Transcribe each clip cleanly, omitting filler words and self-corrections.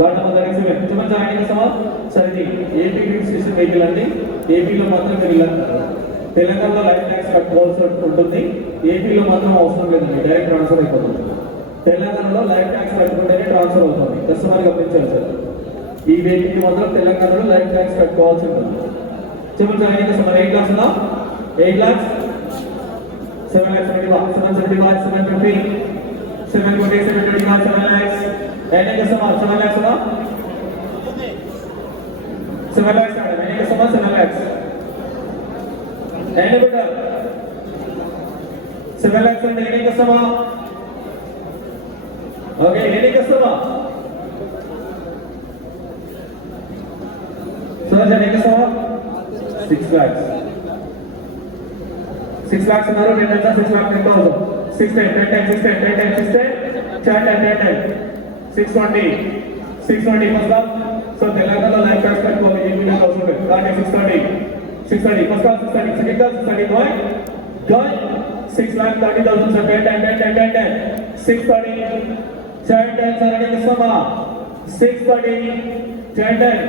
Lot number 37 तुम्हें जाने का सवाल सर जी ఏపీ గ్రిడ్ స్టేషన్ వెహికల్ అండి ఏపీలో మాత్రం మీరు తెలంగాణలో లైఫ్ ట్యాక్స్ కట్టుకోవాల్సి ఉంటుంది ఏపీలో మాత్రం అవసరం లేదండి డైరెక్ట్ ట్రాన్స్ఫర్ అయిపోతుంది తెలంగాణలో లైఫ్ ట్యాక్స్ కట్టుకుంటేనే ట్రాన్స్ఫర్ అవుతుంది కస్టమర్ గమనించాలి సార్ ఈ వెహికల్ మాత్రం తెలంగాణలో లైఫ్ ట్యాక్స్ కట్టుకోవాల్సి ఉంటుంది तुम्हें जाने का सवाल 8 लाख ना 8 लाख 7 लाख 775 750 720 725 7 lakhs एने का सवाल 7 लाख ना 7 lakhs एने का सवाल 7 lakhs एने बेटा 7 lakhs एने का सवाल ओके एने का सवाल सर जाने का सवाल 6 lakhs 6 lakhs अनारो 10 lakhs 6 lakh 10,000 6 10 10 6 10 10 6 10 10 10 620 620 first half so telangana life tax cut ko yepi na also है काटे 630 first half 630 second half 630 going 6 lakh 30,000 so 10 10 10 10 10 630 10 10 sarane ke sama 630 10 10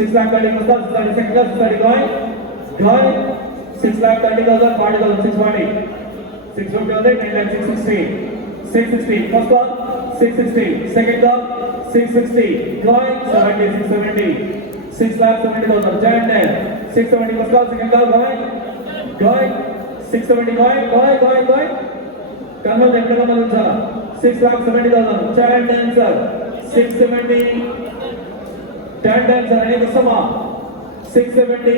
6 lakh 30 first half 630 second half 630 going 6 lakh 30,000 40,000 640 650 on it 9 lakh 660 first half 660 second half 660 going 70 670 6 lakh 70,000 10 10 670 first half second half going 670 going convert and का मतलब चला 6 lakh 70,000 10 10 sir 670 10 10 sir यानी किस समा 670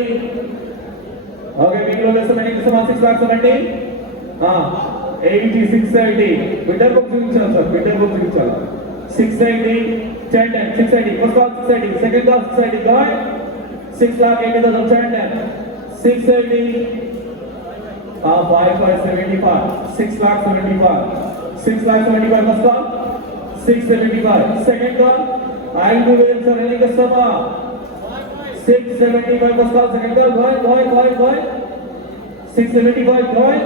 okay week लोग ऐसे मैंने किस समा 6 lakh 70 हाँ 80 680 विंटर बुक जुड़ी चल सर विंटर बुक जुड़ी चल 680 10 10 680 first half 680 second half 680 going 6 lakh 80,000 10 10 680 5575 6 lakh 75 6 lakh 75 first half 675 second half I will be sir any customer 675 first half second half going 675 going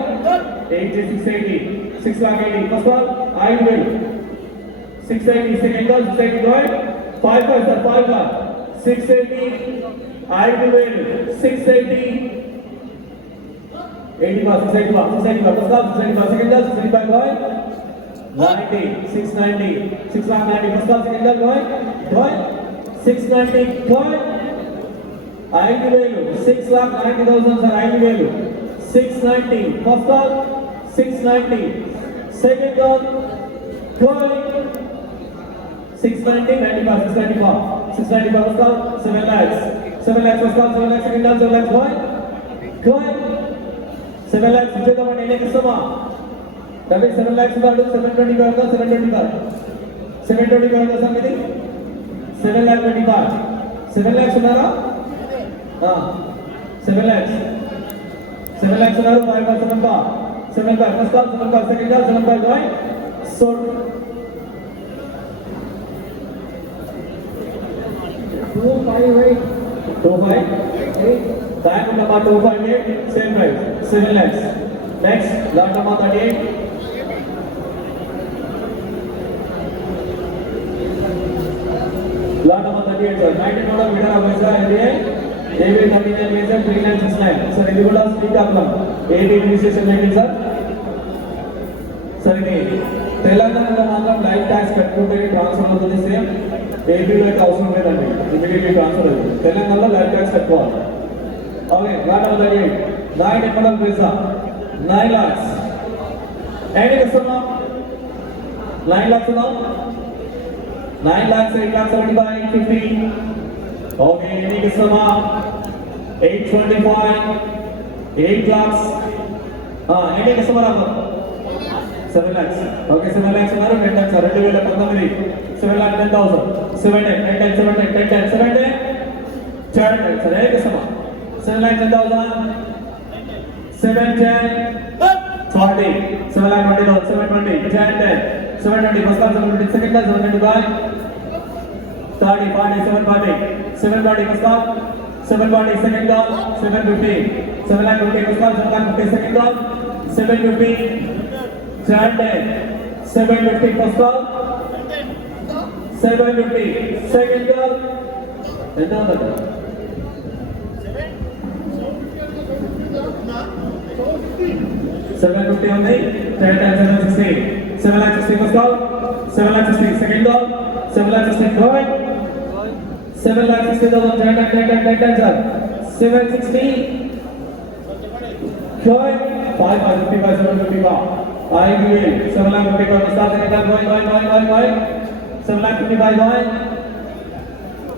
80 680 6 lakh 80 first half I will 680 second half 680 going 5 sir 5 lakh 680 I will 680 85 685 first half 685 second half 685 going 90 690 6 lakh 90 first half second half going 690 going I will 6 lakh 90,000 sir I will 690 first half 690 second half going 690 95 695 first half 7 lakhs first half 7 lakhs second half 7 lakhs going 7 lakhs which is the one in customer that is 7 lakhs 725 725 something 7 lakh 25 7 lakhs unara 7 lakhs 7 lakhs unara 5 7 first half 7 second half 7 going so 258 time number 258 same price 7 lakhs next lot number 38 lot number 38 sir 19 model meter of Visa LDA AB 39 reason 3969 sir ఇది కూడా స్పీక్ appalam 18 registration vehicle sir సరే తెలంగాణలో మాత్రం life tax కట్టుకుంటే ట్రాన్స్ఫర్ అవుతుంది సేమ్ ఏపీలో అయితే అవసరం లేదండి ఇమీడియట్లీ ట్రాన్స్ఫర్ అవుతుంది తెలంగాణలో లైఫ్ ట్యాక్స్ కట్టుకోవాలి okay lot number 38 9 model Visa 9 lakhs any customer 9 lakhs now 9 lakhs 8 lakhs 75 50 okay any customer 825 8 lakhs any customer आपको 7 lakhs okay 7 lakhs उन्नारो 10 lakhs 2019 7 lakh 10,000 7 10 10 10 7 10 7 10 10 sir any customer 7 lakh 10,000 7 10 40 7 lakh 20,000 720 10 10 720 first half 720 second half 725 30 40 740 740 first half 740 second half 750 7 lakh 50 first half 7 lakh 50 second half 750 10 10 750 first half 750. Second girl. ఎంత ఉందట? 750 ఉంది. 10 times 760. 760 first call. 760 second call. 760 going. 760,000. 10 times 760. Going. 555, 755. I will. 755 first call. Second call. Going. 755 going.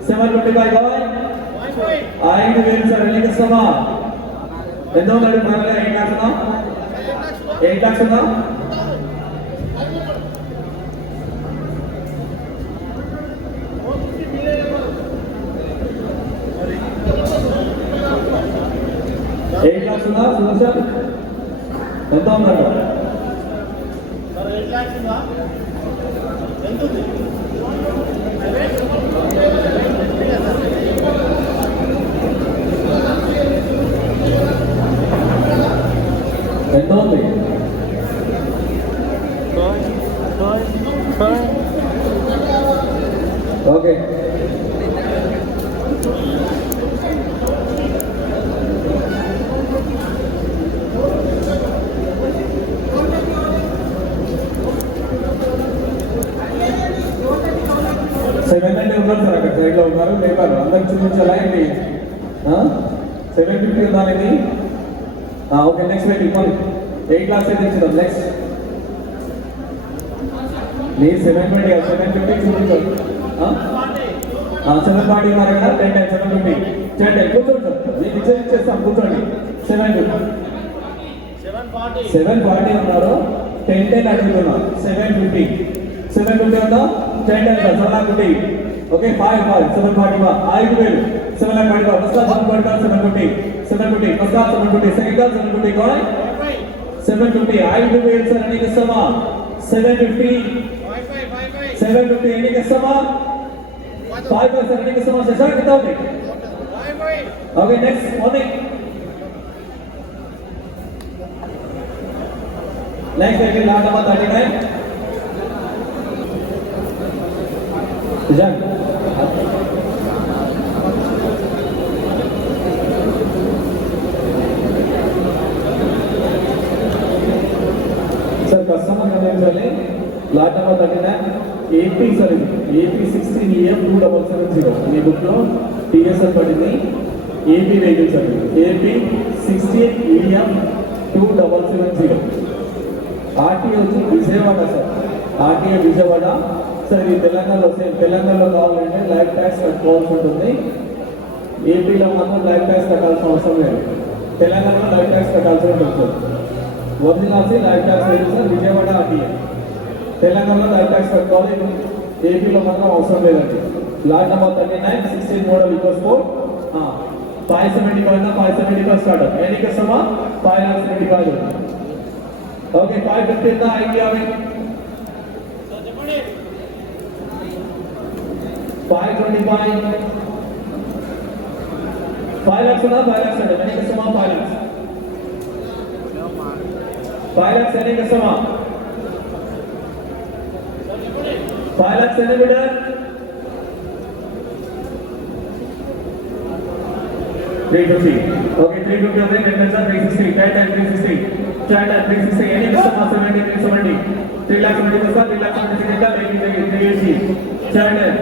755 going. I will sir. Any customer. ఎంత ఉన్నాడు? 8 lakhs ఉందా? 8 lakhs ఉందా? ఎయిట్ లాక్స్ ఉందా సుదర్శన్? ఎంత ఉన్నాడు? ఎంత ఉంది? ఓకే సెవెన్ అంటే ఉన్నారు సార్ అక్కడ సైడ్లో ఉన్నారు లేపారు అందరికి చూపించాలా ఏంటి? 750 ఉందా అనేది? ఓకే నెక్స్ట్ వెయిట్ ఇవ్వండి. 8 lakhs అయితే ఇచ్చుదాం. నెక్స్ట్ మీరు 720 750 చూపించాలి. 740 ఉన్నారన్నా 10 times 750. 10 times కూర్చోండి సార్, మీకు డిసైడ్ చేస్తాం కూర్చోండి. 740 ఉన్నారు 10 అడుగుతున్నా. 750 ఉందా? 10 times 750. ఓకే 5 740 5000 740 ఫస్ట్ 740 750 ఫస్ట్ 750 సెకండ్ 750 కాల్ 750 5000 సార్ ఎన్ని కస్టమా 750 ఎన్ని కస్టమా 5 సార్ ఎన్ని కస్టమా సార్ ఎంత ఉంది? ఓకే నెక్స్ట్ మార్నింగ్ నెక్స్ట్ అయితే lot number 39 Jan. Sir, customer name is lot number 39 AP sir AP 16EF 2770 ఈ బుక్ లో TSR పడింది AP vehicle sir AP 16EF 2770 RTA వచ్చి విజయవాడ సార్ RTA విజయవాడ సార్ ఇది తెలంగాణలో కావాలంటే లైఫ్ ట్యాక్స్ కట్టుకోవాల్సి ఉంటుంది. ఏపీలో మాత్రం లైఫ్ ట్యాక్స్ కట్టాల్సిన అవసరం లేదు. తెలంగాణలో లైఫ్ ట్యాక్స్ కట్టాల్సి ఉంటుంది సార్. ఒరిజినల్స్ లైఫ్ ట్యాక్స్ లేదు సార్. విజయవాడ ఆర్టీఏ తెలంగాణలో లైఫ్ ట్యాక్స్ కట్టుకోవాలి. ఏపీలో మాత్రం అవసరం లేదండి. లాట్ నెంబర్ 39 16 మోడల్ ఈక్వల్స్ 4 575 స్టార్ట్ ఎన్ని కస్టమర్ 575 ఓకే 550 ఎంత ఐడియా 525 5 lakhs ఉందా 5 lakhs అంటే ఎన్ని కస్టమర్ 5 lakhs 5 lakhs ఎన్ని కస్టమర్ 5 lakhs ఎన్ని బిడ్డ $350 okay $350 అంటే 10 lakhs 360 10 times 360 10 times 360 ఎన్ని కస్టమర్ 70 3 lakhs అంటే వస్తా 3 lakhs అంటే ఇంకా 380 Channel,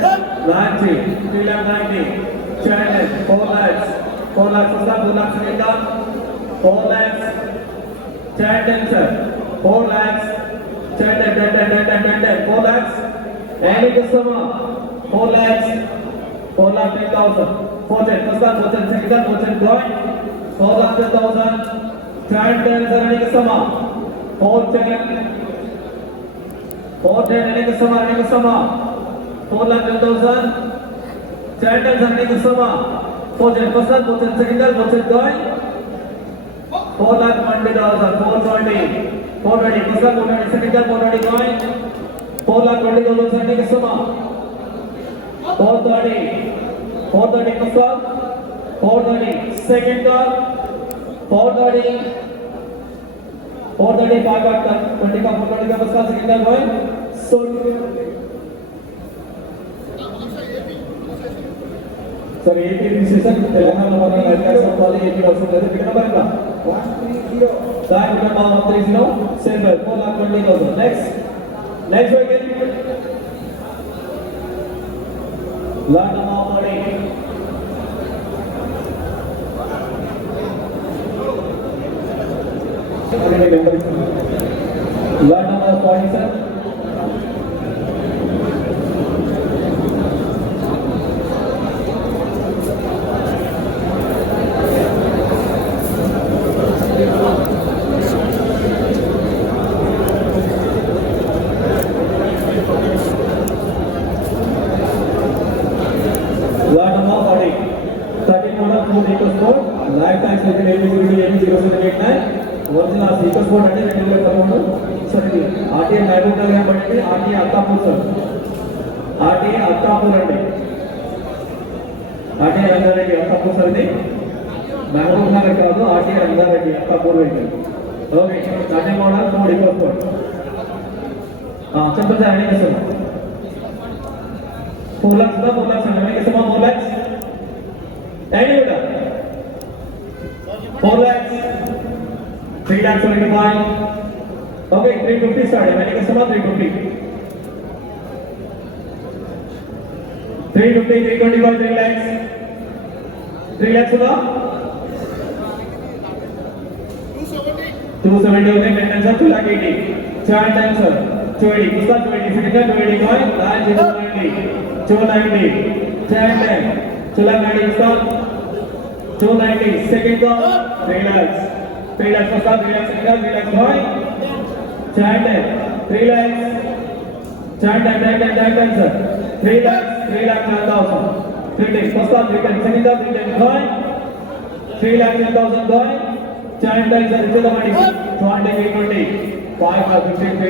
90, 3 lakh 90, channel, 4 lakhs, 4 lakhs, 4 lakhs, 4 lakhs, channel sir, 4 lakhs, channel, 4 lakhs, any customer, 4 lakhs, 4 lakh 10,000, 4 second, 4 lakh 10,000, channel sir, any customer, 4 channel, 4 any customer, 4 lakh 10,000 channels are next summer 4 person second 4 lakh 20,000 420 person 420 second 420 coin 4 lakh 20,000 next summer 430 person 430 second 430 5 lakh 20 का 420 का person second coin so sir AP registration Telangana वाला लाइसेंस वाले एपी वर्षन है कितना बनेगा 130 time number 130 7 4,20,000 next vehicle lot number 40 lot number 47 lifetime second original सीकर sport అంటే 2013 సరే ఆర్టీఏ మహబూబ్ నగర్ పడండి RTA Attapur sir RTA Attapur అండి ఆర్టీఏ రంగారెడ్డి అత్తాపూర్ సార్ ఇది మహబూబ్ నగర్ కాదు RTA Rangareddy Attapur vehicle okay starting model Ford EcoSport చెప్పండి సార్ ఎన్ని ఇస్తాం 4 lakhs దా 4 lakhs ఎన్ని ఇస్తాం 4 lakhs ఎన్ని కూడా 4 lakhs 3 lakhs 75 okay 350 start है मैंने कहा समा 350 325 3 lakhs 3 lakhs होगा 270 होते हैं टेंशन 2 लाख 80 चार टाइम सर 280 उसका 280 फिर का 280 का 290 10 टाइम 2 लाख 90 उसका 290 सेकंड का 3 lakhs 3 lakhs उसका 3 lakhs सेकंड का 3 lakhs भाई चार टाइम 3 lakhs चार टाइम सर 3 lakhs 10,000 3 days उसका 3 टाइम सेकंड का 3 टाइम भाई 3 lakhs 10,000 भाई चार टाइम सर इसे दबानी 220 5 लाख 15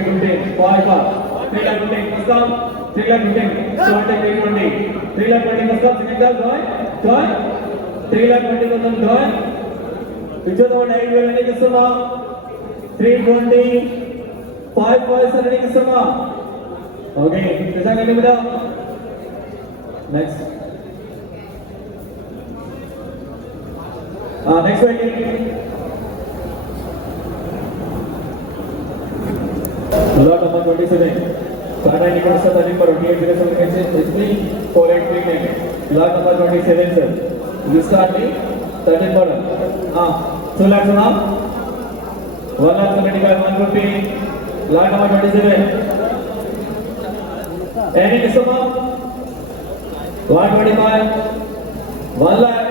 5 लाख 3 लाख 20 उसका 3 लाख 20 220 3 लाख 20 उसका सेकंड का भाई 3 लाख 20,000 भाई इसे दबानी 5 वेल ने किसमा 320 5 सर ने किसमा ओके कैसा करने बेटा next next vehicle lot number 27 Tata Nippon sir number 2807 HP 4839 lot number 27 sir this start me 13 model 2 lakhs na 1 lakh 75 150 lot number 27 any customer 125 1 lakh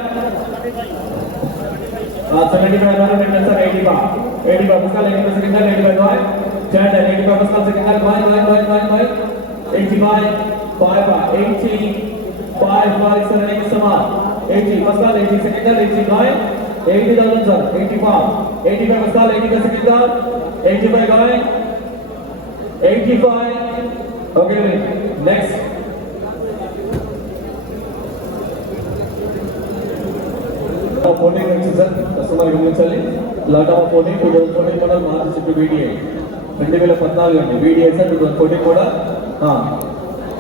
75 वाला में सर 85 उसका लेकिन सेकंड का 85 चार टाइम 85 उसका सेकंड का 85 5 सर ने समान 80 उसका 80 सेकंड का 80,000 सर 85 उसका 80 का सेकंड का 85 okay next fourteen sir customer गमनिंచాలి lot of 14 2014 model March VDI 2014 అండి VDI సార్ 2014 కూడా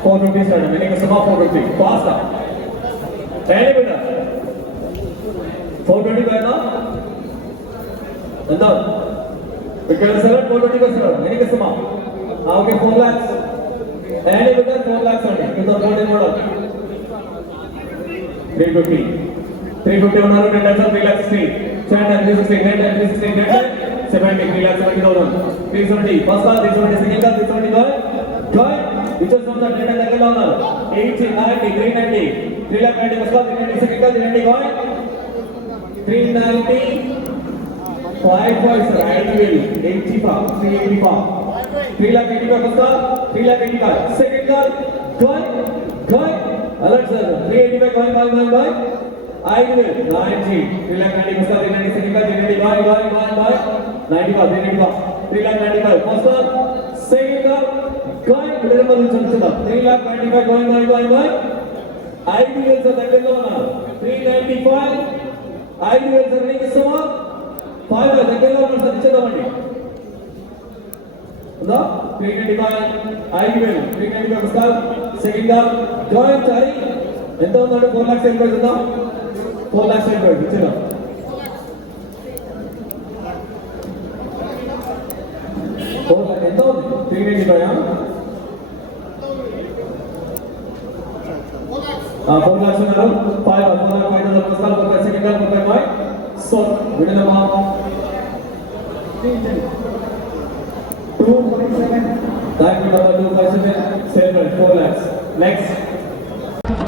450 start many customer 450 fast time బేటా 420 పైన ఎంత ఇక్కడ sir 420 customer many customer okay 4 lakhs అండి బేటా 4 lakhs అండి 2014 మోడల్ 350 ఉన్నారు 10 lakhs 3 lakhs 360 70 3 lakhs 70,000 370 ఫస్ట్ క్లాస్ 370 సెకండ్ క్లాస్ 370 గాయ్ విచర్ ఫ్రమ్ ద డేటా దగ్గరలో ఉన్నారు 890 390 3 lakh 90 ఫస్ట్ క్లాస్ 390 సెకండ్ క్లాస్ 390 గాయ్ 390 5 sir 3 lakh 85 फर्स्ट क्लास 3 lakh 85 second class guy alert sir 385 गाय 5 90 3 lakh 90 उसका 390 सेकंड का 390 बाय 95 3 lakh 95 फर्स्ट सेकंड का गाय मेरे नंबर चलता 3 lakh 95 बाय 5 वेल सर దగ్గరలో ఉన్నారు 395 5 वेल सर ని కిసమా 5 దగ్గరలో ఉన్నారు సార్ ఇచ్చేద్దామండి ఉందా 395 5 वेल 395 उसका सेकंड का गाय चारी ఎంత ఉందంటే 4 lakhs సేల్ ప్రైస్ ఉందా? 4 lakhs సేల్ ప్రైస్ ఇచ్చేదా? ఎంత ఉంది? 395 4 lakhs ఉన్నారు. 4 lakhs సెకండ్ హ్యాండ్ 35 సో విడదమా 257 సేల్ ప్రైస్ 4 lakhs. నెక్స్ట్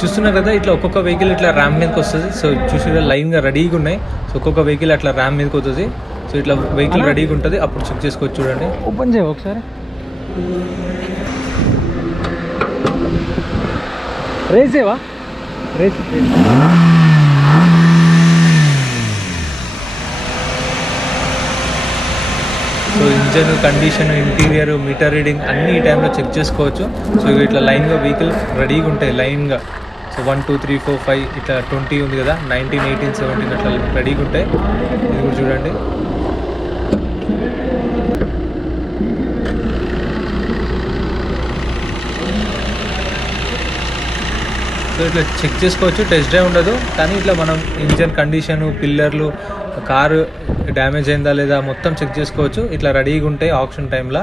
చూస్తున్నారు కదా, ఇట్లా ఒక్కొక్క వెహికల్ ఇట్లా ర్యామ్ మీదకి వస్తుంది. సో చూసి లైన్గా రెడీగా ఉన్నాయి. సో ఒక్కొక్క వెహికల్ అట్లా ర్యామ్ మీదకి వస్తుంది. సో ఇట్లా వెహికల్ రెడీగా ఉంటుంది, అప్పుడు చెక్ చేసుకోవచ్చు. చూడండి, ఓపెన్ చేయ ఒకసారి. రేసేవా రేస్. So engine condition, interior, meter reading అన్ని ఈ టైంలో చెక్ చేసుకోవచ్చు. సో ఇట్లా లైన్గా వెహికల్ రెడీగా ఉంటాయి లైన్గా. సో 1 2 3 4 5 ఇట్లా 20 ఉంది కదా, 19 18 17 అట్లా రెడీగా ఉంటాయి. ఇది కూడా చూడండి. సో ఇట్లా చెక్ చేసుకోవచ్చు. టెస్ట్ డ్రైవ్ ఉండదు, కానీ ఇట్లా మనం ఇంజన్ కండిషను, పిల్లర్లు, కారు డ్యామేజ్ అయిందా లేదా మొత్తం చెక్ చేసుకోవచ్చు. ఇట్లా రెడీగా ఉంటాయి ఆప్షన్ టైంలో.